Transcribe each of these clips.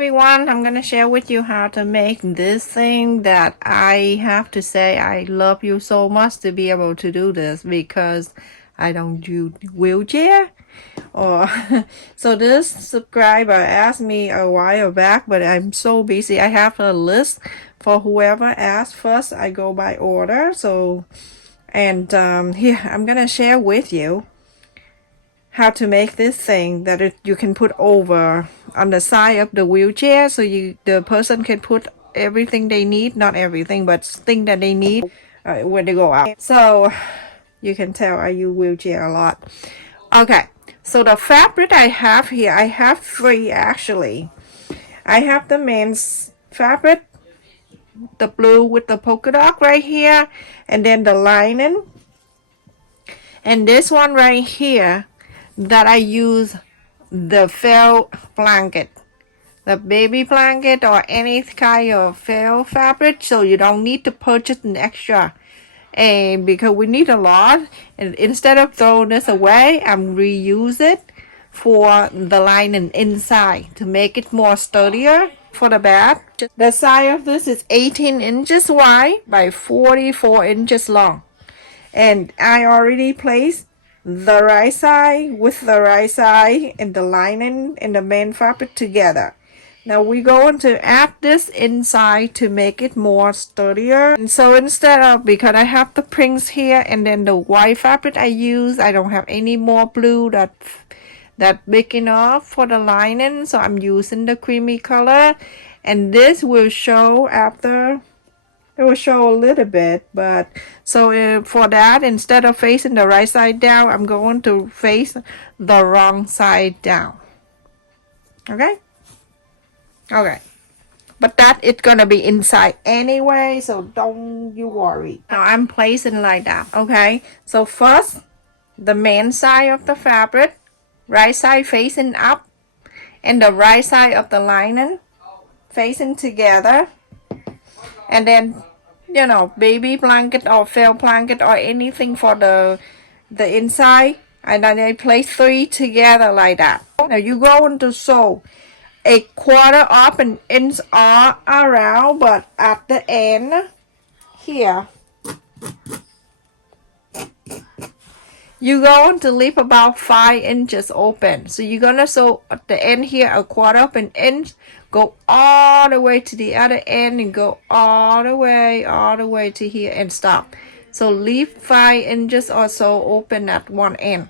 everyone, I'm gonna share with you how to make this thing that I have to say I love you so much to be able to do this because I don't use wheelchair or so this subscriber asked me a while back, but I'm so busy. I have a list for whoever asked first. I go by order. So and here I'm gonna share with you how to make this thing that you can put over on the side of the wheelchair, so the person can put everything they need, not everything but thing that they need when they go out. So you can tell I use wheelchair a lot. Okay, so the fabric I have here, I have three actually. I have the men's fabric, the blue with the polka dot right here, and then the lining, and this one right here that I use the felt blanket, the baby blanket or any kind of felt fabric, so you don't need to purchase an extra. And because we need a lot, and instead of throwing this away, I'm reuse it for the lining inside to make it more sturdier for the bed. The size of this is 18 inches wide by 44 inches long, and I already placed the right side with the right side and the lining and the main fabric together. Now we're going to add this inside to make it more sturdier. And so instead of, because I have the prints here and then the white fabric I use, I don't have any more blue that big enough for the lining, so I'm using the creamy color, and this will show after. It will show a little bit, but so for that, instead of facing the right side down, I'm going to face the wrong side down. Okay, but that it's gonna be inside anyway, so don't you worry. Now I'm placing like that. Okay, so first the main side of the fabric, right side facing up, and the right side of the lining facing together, and then baby blanket or felt blanket or anything for the inside, and then I place three together like that. Now you're going to sew a quarter of an inch all around, but at the end here you're going to leave about 5 inches open. So you're gonna sew at the end here a quarter of an inch, go all the way to the other end, and go all the way to here and stop. So leave 5 inches or so open at one end.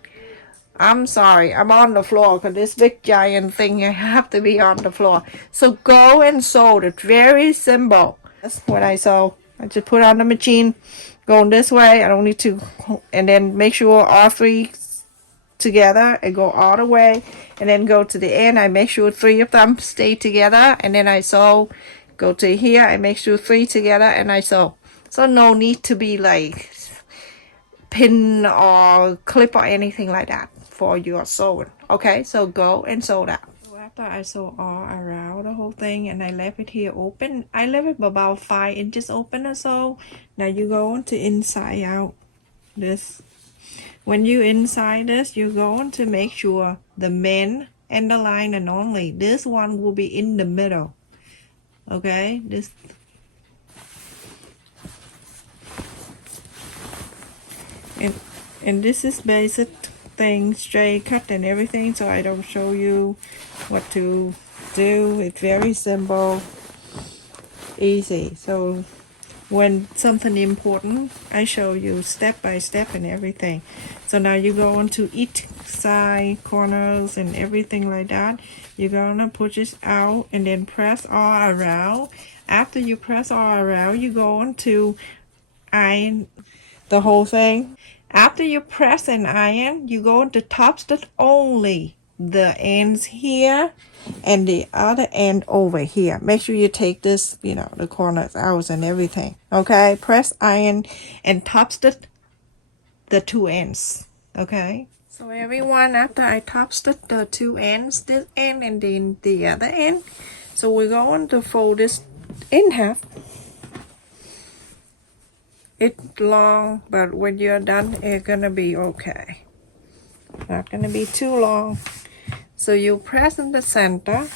I'm sorry, I'm on the floor because this big giant thing, I have to be on the floor. So go and sew it. Very simple. That's what I sew. I just put on the machine, going this way. I don't need to, and then make sure all three together and go all the way, and then go to the end. I make sure 3 of them stay together, and then I sew. Go to here, I make sure 3 together, and I sew. So no need to be like pin or clip or anything like that for your sewing. Okay, so go and sew that. After I sew all around the whole thing and I left it here open, I left it about 5 inches open or so. Now you go on to inside out this. When you inside this, you're going to make sure the main and the lining only, this one will be in the middle. Okay, this and this is basic thing, straight cut and everything, so I don't show you what to do. It's very simple, easy. So when something important, I show you step by step and everything. So now you go on to each side, corners and everything like that. You're gonna push it out and then press all around. After you press all around, you go on to iron the whole thing. After you press and iron, you go to top stitch only the ends here and the other end over here. Make sure you take this, the corners out and everything. Okay, press iron and top stitch the 2 ends. Okay, so everyone, after I top stitch the 2 ends, this end and then the other end, so we're going to fold this in half. It's long, but when you're done, it's gonna be okay. Not gonna be too long. So you press in the center,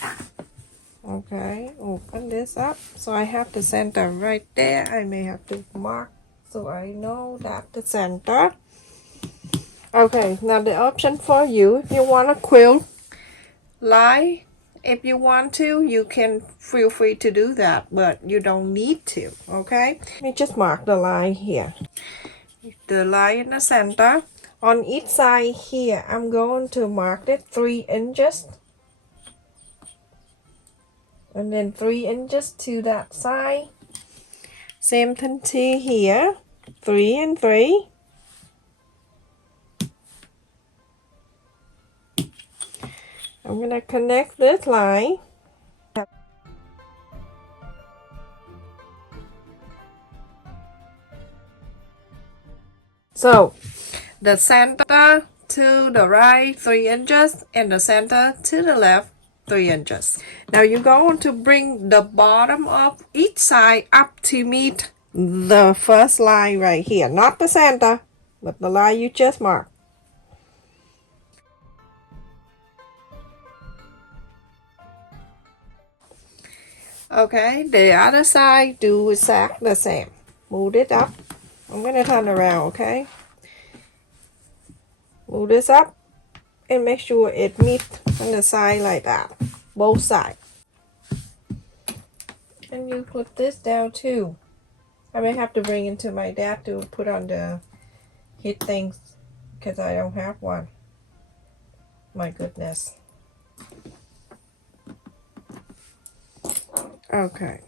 Okay, open this up. So I have the center right there. I may have to mark so I know that the center. Okay, now the option for you, if you want to quilt line, if you want to, you can feel free to do that, but you don't need to. Okay, let me just mark the line here. The line in the center. On each side here, I'm going to mark it 3 inches. And then 3 inches to that side. Same thing to here. 3 and 3. I'm going to connect this line. So, the center to the right 3 inches and the center to the left 3 inches. Now you're going to bring the bottom of each side up to meet the first line right here. Not the center, but the line you just marked. Okay, the other side do exactly the same. Move it up. I'm going to turn around, okay? Move this up and make sure it meets on the side like that. Both sides. And you clip this down too. I may have to bring it to my dad to put on the heat things because I don't have one. My goodness. Okay.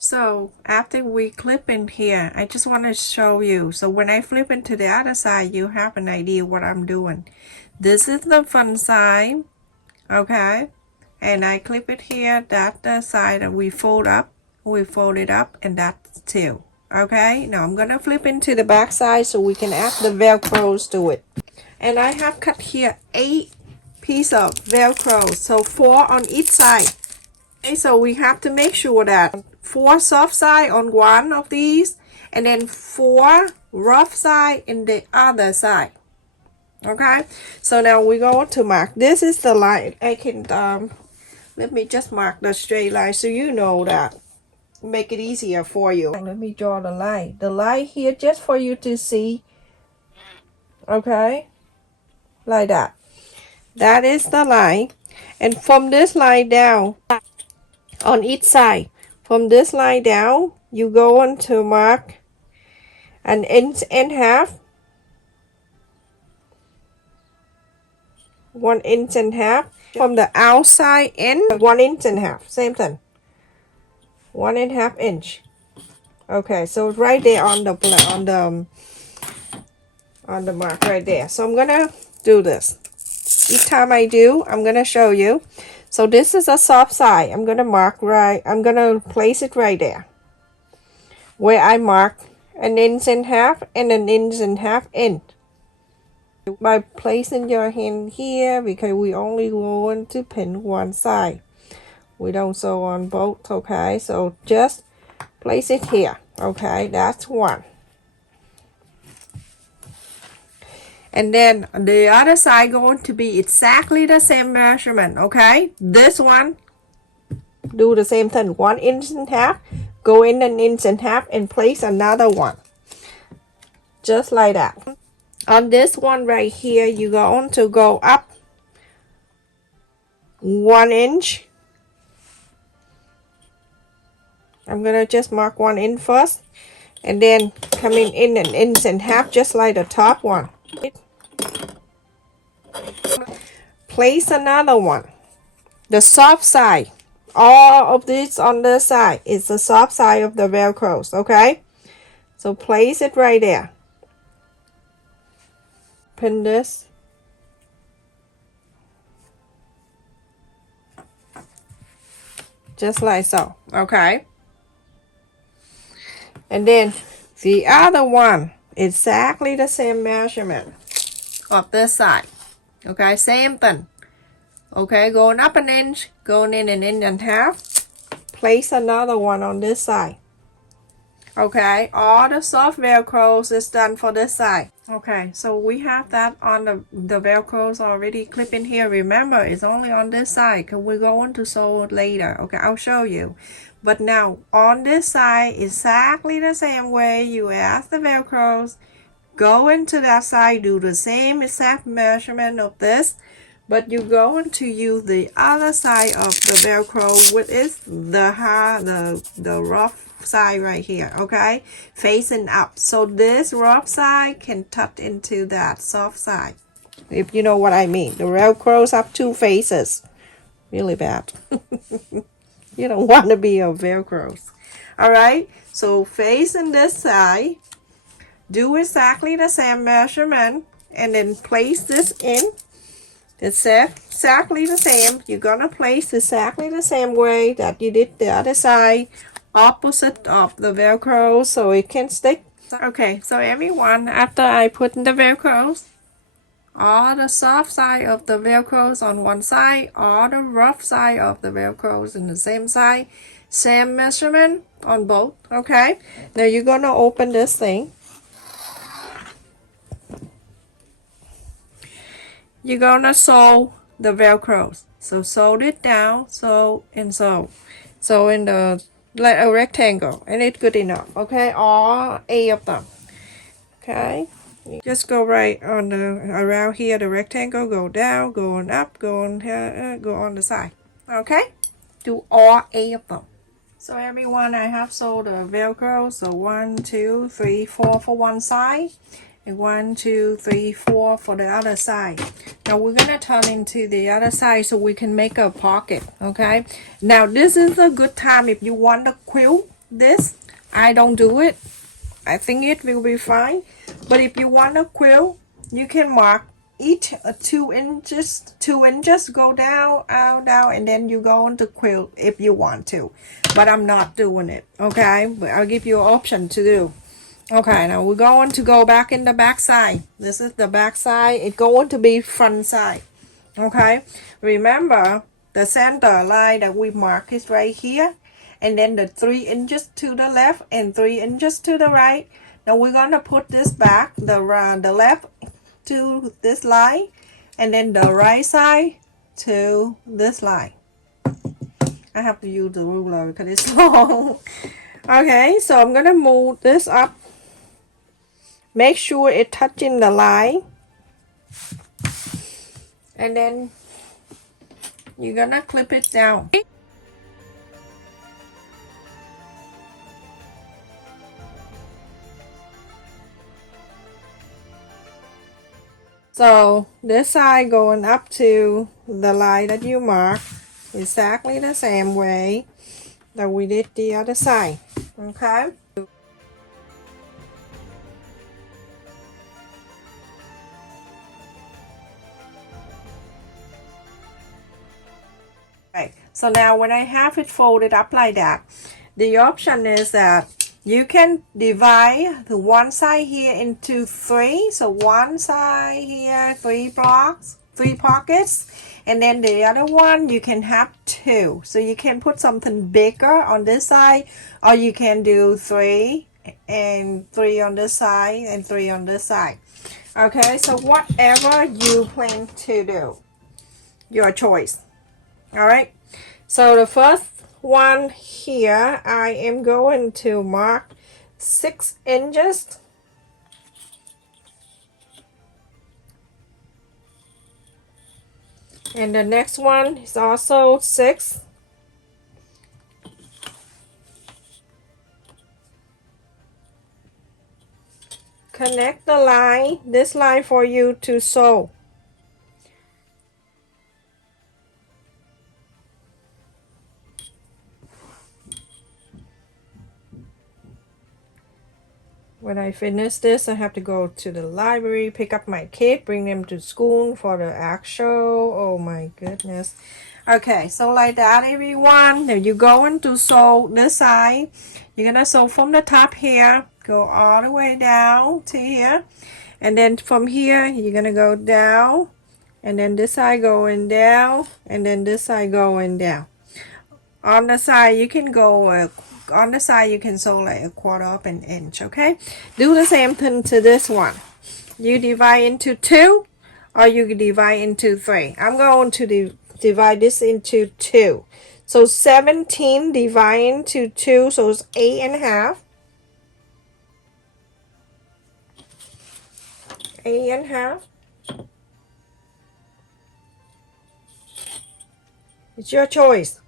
So after we clip in here, I just want to show you. So when I flip into the other side, you have an idea what I'm doing. This is the front side. Okay. And I clip it here. That's the side that we fold up. We fold it up, and that's two. Okay. Now I'm going to flip into the back side so we can add the velcros to it. And I have cut here 8 pieces of velcro. So 4 on each side. Okay, so we have to make sure that 4 soft side on one of these, and then 4 rough side in the other side. Okay, so now we go to mark. This is the line. I can let me just mark the straight line so you know that. Make it easier for you. Let me draw the line. The line here just for you to see. Okay, like that. That is the line, and from this line down. On each side, from this line down, you go on to mark 1.5 inches. 1.5 inches. From the outside in, 1.5 inches. Same thing. 1.5 inch. Okay, so right there on the mark right there. So I'm gonna do this. Each time I do, I'm gonna show you. So this is a soft side. I'm gonna mark right. I'm gonna place it right there, where I mark 1.5 inches and 1.5 inches in. By placing your hand here, because we only want to pin one side. We don't sew on both. Okay, so just place it here. Okay, that's one. And then the other side going to be exactly the same measurement. Okay, this one do the same thing. 1.5 inches, go in 1.5 inches and place another one, just like that. On this one right here, you're going to go up 1 inch. I'm gonna just mark 1 inch first, and then coming in 1.5 inches, just like the top one. Place another one, the soft side. All of this on the side is the soft side of the velcros. Okay, so place it right there. Pin this. Just like so. Okay, and then the other one, exactly the same measurement of this side. Okay, same thing. Okay, going up 1 inch, going in 1.5 inches. Place another one on this side. Okay, all the soft velcros is done for this side. Okay, so we have that on the velcros already clipped in here. Remember, it's only on this side because we're going to sew it later. Okay, I'll show you. But now on this side, exactly the same way you add the velcros. Go into that side, do the same exact measurement of this, but you're going to use the other side of the velcro, which is the rough side right here, okay, facing up, so this rough side can tuck into that soft side, if you know what I mean. The velcros have two faces, really bad. You don't want to be a velcros. All right, so facing this side, do exactly the same measurement and then place this in. It's exactly the same. You're gonna place exactly the same way that you did the other side, opposite of the velcro, so it can stick. Okay, so everyone, after I put in the velcros, all the soft side of the velcros on one side, all the rough side of the velcros in the same side, same measurement on both. Okay, now you're gonna open this thing. You're gonna sew the velcros, so sew it down, sew and sew, sew in the like a rectangle, and it's good enough. Okay, all 8 of them. Okay, you just go right on the around here, the rectangle, go down, going up, going here, go on the side. Okay, do all 8 of them. So everyone, I have sewed the velcro, so 1 2 3 4 for one side, and 1 2 3 4 for the other side. Now we're gonna turn into the other side so we can make a pocket. Okay, now this is a good time if you want to quilt this. I don't do it, I think it will be fine, but if you want to quilt, you can mark each 2 inches, 2 inches, go down, out, down, and then you go into quilt if you want to, but I'm not doing it. Okay, but I'll give you an option to do. Okay, now we're going to go back in the back side. This is the back side. It's going to be front side. Okay, remember the center line that we marked is right here, and then the 3 inches to the left and 3 inches to the right. Now we're going to put this back, the left to this line, and then the right side to this line. I have to use the ruler because it's long. Okay, so I'm going to move this up. Make sure it's touching the line, and then you're gonna clip it down. So this side going up to the line that you mark, exactly the same way that we did the other side. Okay. Right. So now when I have it folded up like that, the option is that you can divide the one side here into 3. So one side here, 3 blocks, 3 pockets, and then the other one you can have 2. So you can put something bigger on this side, or you can do 3 and 3 on this side and 3 on this side. Okay, so whatever you plan to do, your choice. All right, so the first one here, I am going to mark 6 inches. And the next one is also 6. Connect the line, this line for you to sew. When I finish this, I have to go to the library, pick up my kid, bring them to school for the art show. Oh my goodness. Okay, so like that, everyone. Now you're going to sew this side. You're gonna sew from the top here, go all the way down to here, and then from here you're gonna go down, and then this side going down, and then this side going down. On the side you can go on the side you can sew like a quarter of an inch. Okay, do the same thing to this one. You divide into 2 or you divide into 3. I'm going to divide this into 2. So 17 divide into 2, so it's 8.5. 8.5. It's your choice.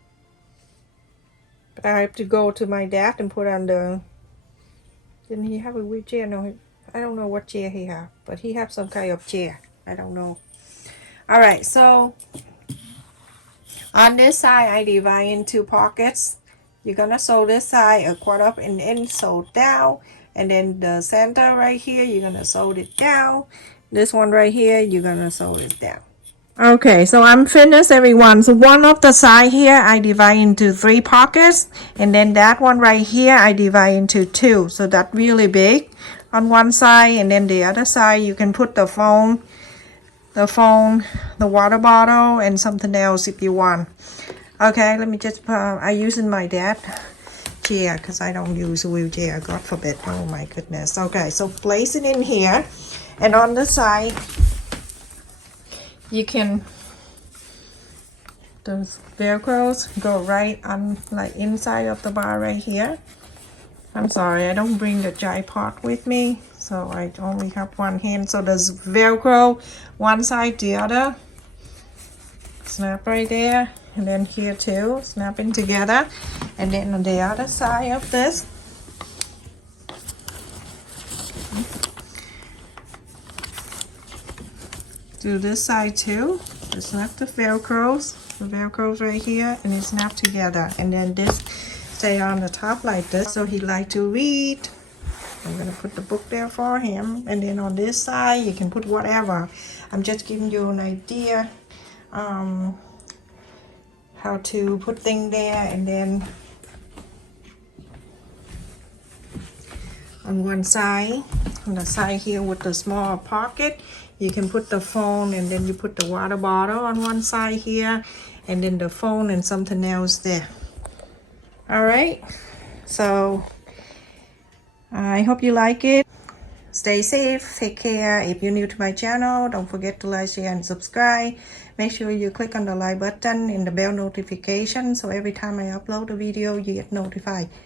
But I have to go to my dad and put on the... Didn't he have a wheelchair? No, I don't know what chair he have, but he have some kind of chair. I don't know. Alright, so on this side I divide into pockets. You're gonna sew this side a quarter of an inch sew down, and then the center right here you're gonna sew it down. This one right here you're gonna sew it down. Okay, so I'm finished, everyone. So one of the side here I divide into 3 pockets, and then that one right here I divide into 2. So that's really big on one side, and then the other side you can put the phone, the water bottle, and something else if you want. Okay, let me just I using my dad chair because I don't use a wheelchair, God forbid. Oh my goodness. Okay, so place it in here, and on the side you can, those velcros go right on, like inside of the bar right here. I'm sorry, I don't bring the tripod with me, so I only have one hand. So there's velcro one side, the other. Snap right there, and then here too, snapping together. And then on the other side of this, do this side too. Just snap the velcros right here, and it snap together. And then this stay on the top like this. So he like to read. I'm gonna put the book there for him. And then on this side you can put whatever. I'm just giving you an idea how to put things there. And then on one side, on the side here with the small pocket, you can put the phone, and then you put the water bottle on one side here, and then the phone and something else there. All right, so I hope you like it. Stay safe, take care. If you're new to my channel, don't forget to like, share, and subscribe. Make sure you click on the like button and the bell notification, so every time I upload a video you get notified.